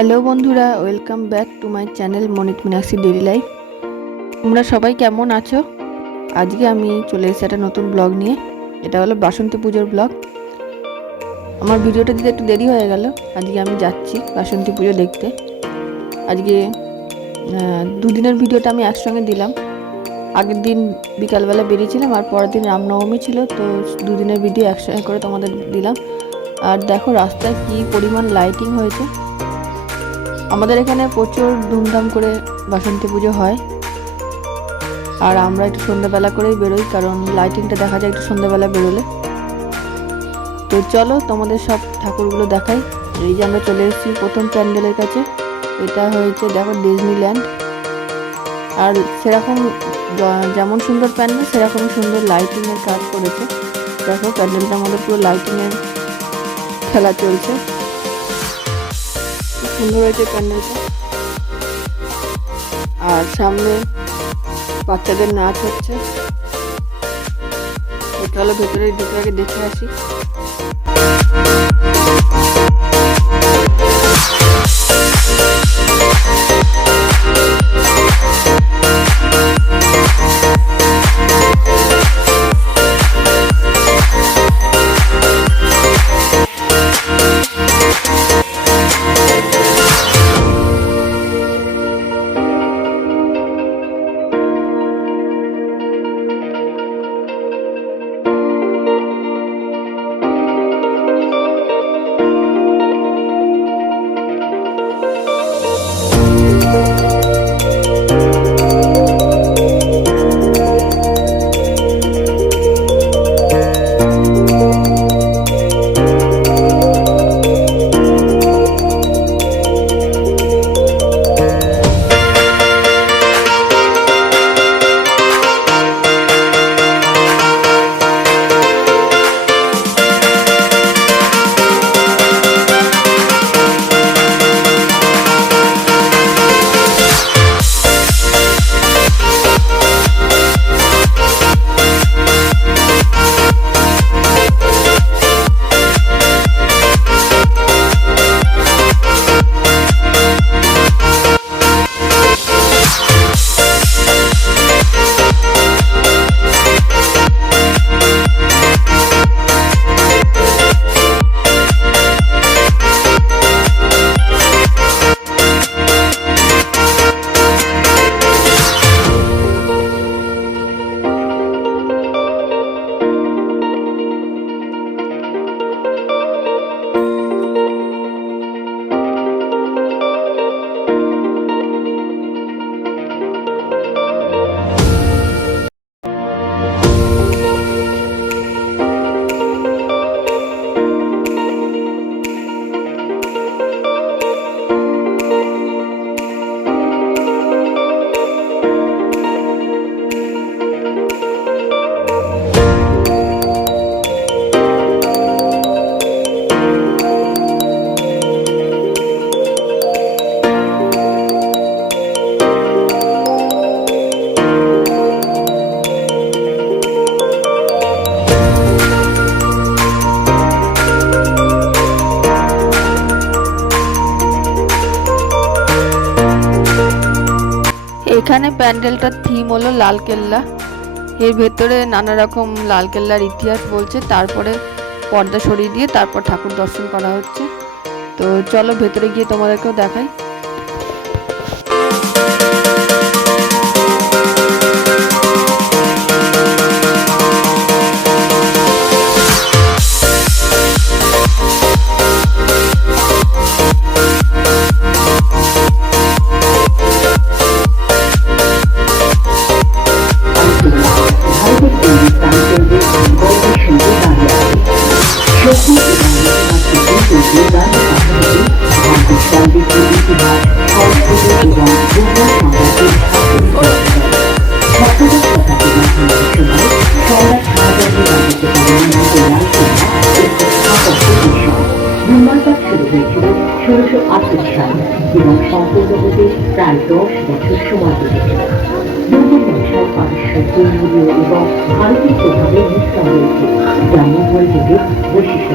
Hello বন্ধুরা, welcome back to my channel Monit Minakshi daily life. তোমরা সবাই কেমন আছো? আজকে আমি চলে এসেছি একটা নতুন ব্লগ নিয়ে, এটা হলো বাসন্তী পুজোর ব্লগ। আমার ভিডিওটা দিতে একটু দেরি হয়ে গেল, আজকে আমি যাচ্ছি বাসন্তী পুজো দেখতে। আজকে দুদিনের ভিডিওটা আমি একসঙ্গে দিলাম। আগের দিন বিকালবেলা বেরিয়েছিলাম আর পরের দিন রামনবমী ছিল, তো দুদিনের ভিডিও একসঙ্গে করে তোমাদের দিলাম। আর দেখো রাস্তায় কি পরিমাণ লাইটিং হয়েছে। আমাদের এখানে প্রচুর ধুমধাম করে বাসন্তী পুজো হয়। আর আমরা একটু সন্ধ্যাবেলা করেই বেরোই, কারণ লাইটিংটা দেখা যায় একটু সন্ধ্যাবেলা বেরোলে। তো চলো তোমাদের সব ঠাকুরগুলো দেখাই। এই যে আমরা চলে এসেছি প্রথম প্যান্ডেলের কাছে। এটা হয়েছে দেখো ডিজনিল্যান্ড আর সেরকম যেমন সুন্দর প্যান্ডেল, সেরকম সুন্দর লাইটিংয়ের কাজ করেছে। দেখো প্যান্ডেলটার মধ্যে পুরো লাইটিংয়ের খেলা চলছে। সুন্দর হয়েছে প্যান্ডেলটা। আর সামনে বাচ্চাদের নাচ হচ্ছে। এটা হলো ভেতরে ঢুকে আগে দেখে আসি। প্যান্ডেলটার থিম হলো লালকেল্লা এর ভেতরে নানা রকম লালকেল্লার ইতিহাস বলছে, তারপরে পর্দা সরিয়ে দিয়ে তারপর ঠাকুর দর্শন করা হচ্ছে। তো চলো ভেতরে গিয়ে তোমাদেরকেও দেখাই। শহীদ গান্ধী ভারতের সমৃদ্ধ ইতিহাস সংস্কৃতি এবং ভারতের প্রভাবের মিশ্রণ রয়েছে যা মুঘল যুগের বৈশিষ্ট্য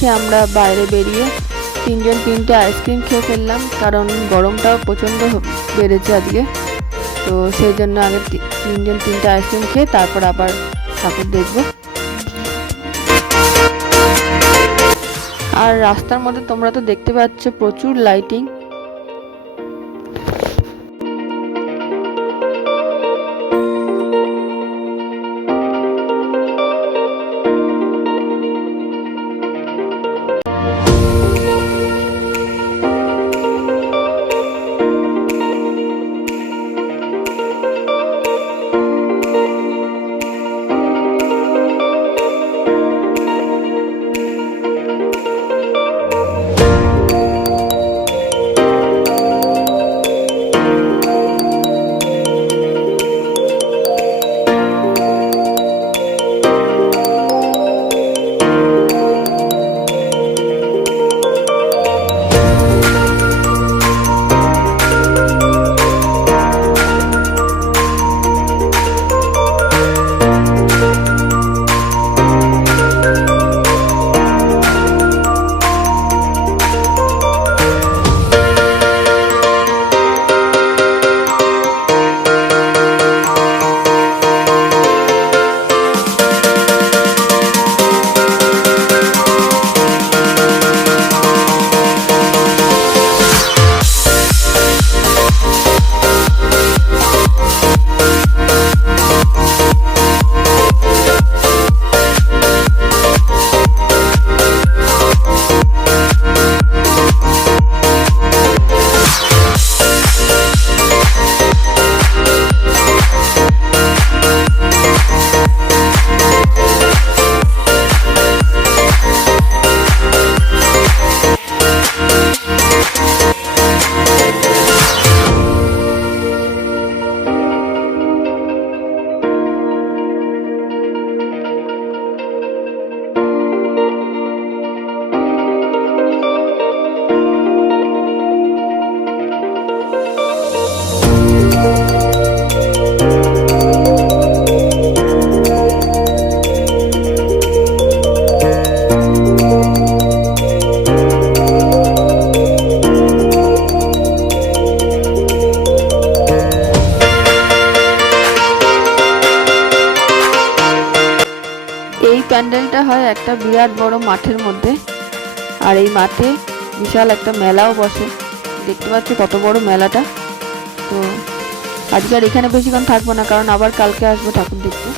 দেখে আমরা বাইরে বেরিয়ে তিনজন তিনটে আইসক্রিম খেয়ে ফেললাম, কারণ গরমটাও প্রচণ্ড বেড়েছে আজকে। তো সেই জন্য আগে তিনজন তিনটে আইসক্রিম খেয়ে তারপর আবার ঠাকুর দেখব। আর রাস্তার মধ্যে তোমরা তো দেখতে পাচ্ছ প্রচুর লাইটিং এই প্যান্ডেলটা হয় একটা বিরাট বড় মাঠের মধ্যে। আর এই মাঠে বিশাল একটা মেলাও বসে। দেখতে পাচ্ছ কত বড় মেলাটা। তো আজকে আর এখানে বেশিক্ষণ থাকব না, কারণ আবার কালকে আসব ঠাকুর দেখতে।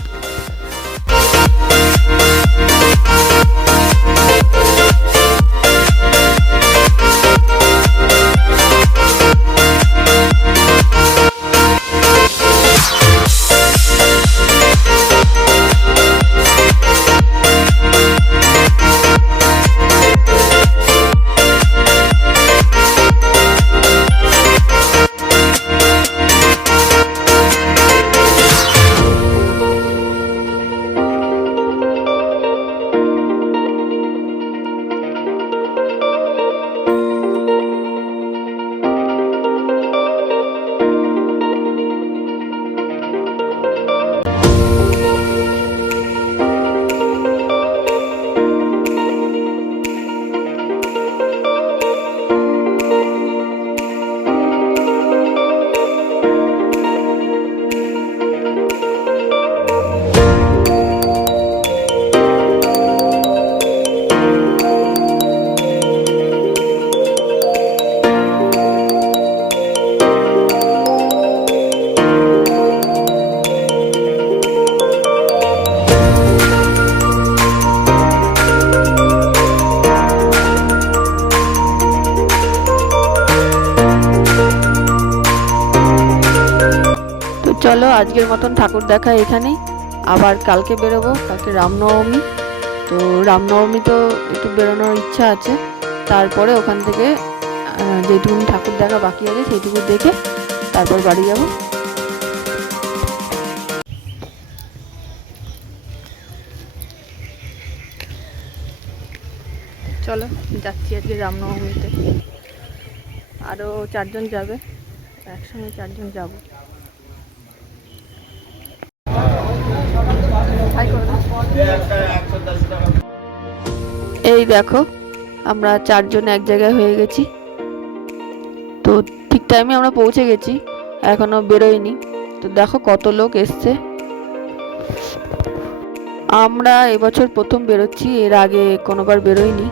আজকের মতন ঠাকুর দেখা এখানেই। আবার কালকে বেরোবো, কালকে রামনবমী। তো রামনবমী তো একটু বেরোনোর ইচ্ছা আছে। তারপরে ওখান থেকে যেটুকু ঠাকুর দেখা বাকি আছে সেইটুকু দেখে তারপর বাড়ি যাব। চলো, যাচ্ছি আজকে রামনবমীতে। আরও চারজন যাবে, একসঙ্গে চারজন যাব। এই দেখো, আমরা চারজন এক জায়গায় হয়ে গেছি। তো ঠিক টাইমে আমরা পৌঁছে গেছি, এখনও বেরোয়নি। তো দেখো কত লোক এসছে। আমরা এবছর প্রথম বেরোচ্ছি, এর আগে কোনোবার বেরোইনি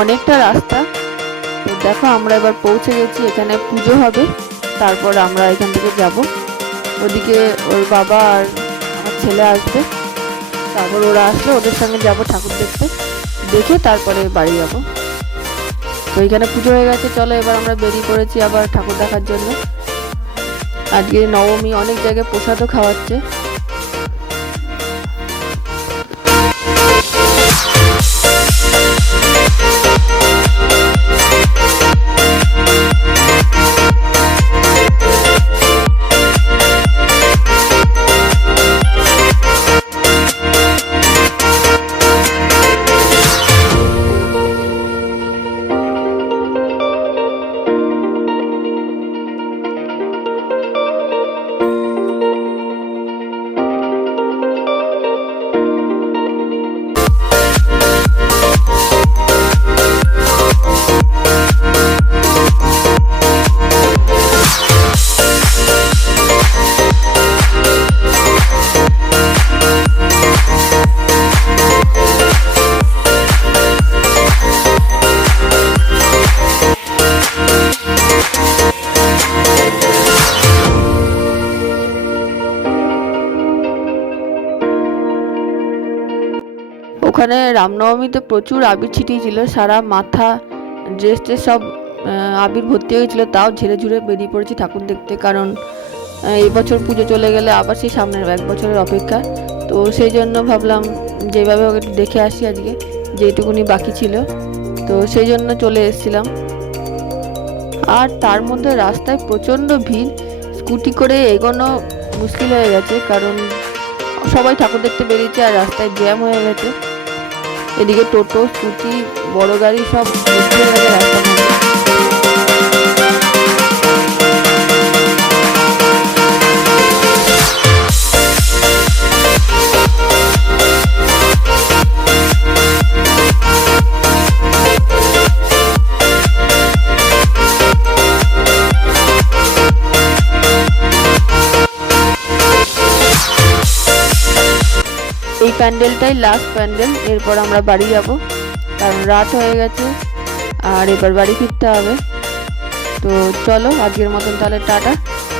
অনেকটা রাস্তা। তো দেখো আমরা এবার পৌঁছে গেছি, এখানে পুজো হবে। তারপর আমরা এখান থেকে যাব। ওদিকে ওর বাবা আর আমার ছেলে আসবে। তারপর ওরা আসলে ওদের সঙ্গে যাব ঠাকুর দেখতে। দেখে তারপরে বাড়ি যাব। তো এখানে পুজো হয়ে গেছে। চলো এবার আমরা বেরিয়ে পড়েছি আবার ঠাকুর দেখার জন্য। আজকে নবমী, অনেক জায়গায় প্রসাদও খাওয়াচ্ছে। ওখানে রামনবমীতে প্রচুর আবির ছিটিয়েছিল, সারা মাথা ড্রেস ট্রেস সব আবির ভর্তি হয়েছিল, তাও ঝেড়ে ঝুড়ে বেরিয়ে পড়েছি ঠাকুর দেখতে, কারণ এই বছর পুজো চলে গেলে আবার সেই সামনের এক বছরের অপেক্ষা। তো সেই জন্য ভাবলাম যেভাবে ওকে একটু দেখে আসি আজকে যেটুকুনি বাকি ছিল। তো সেই জন্য চলে এসেছিলাম। আর তার মধ্যে রাস্তায় প্রচণ্ড ভিড়, স্কুটি করে এগোনো মুশকিল হয়ে গেছে, কারণ সবাই ঠাকুর দেখতে বেরিয়েছে আর রাস্তায় জ্যাম হয়ে গেছে। এদিকে টোটো স্কুটি বড় গাড়ি সব ভর্তি প্যান্ডেলটাই লাস্ট প্যান্ডেল। এরপর আমরা বাড়ি যাব। কারণ রাত হয়ে গেছে। আর এবার বাড়ি ফিরতে হবে। তো চলো, আজকের মতন তাহলে টাটা।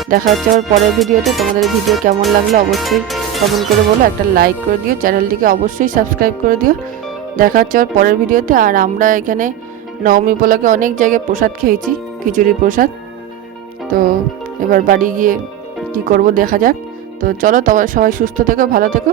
দেখা হচ্ছে আবার পরের ভিডিওতে। তোমাদের ভিডিও কেমন লাগল অবশ্যই কমেন্ট করে বলো। একটা লাইক করে দিও। চ্যানেলটিকে অবশ্যই সাবস্ক্রাইব করে দিও। দেখা হচ্ছে আবার পরের ভিডিওতে। আর আমরা এখানে নবমী উপলক্ষে অনেক জায়গায় প্রসাদ খেয়েছি। খিচুড়ি প্রসাদ। তো এবার বাড়ি গিয়ে কি করব দেখা যাক। তো চলো, তবে সবাই সুস্থ থেকো, ভালো থেকো।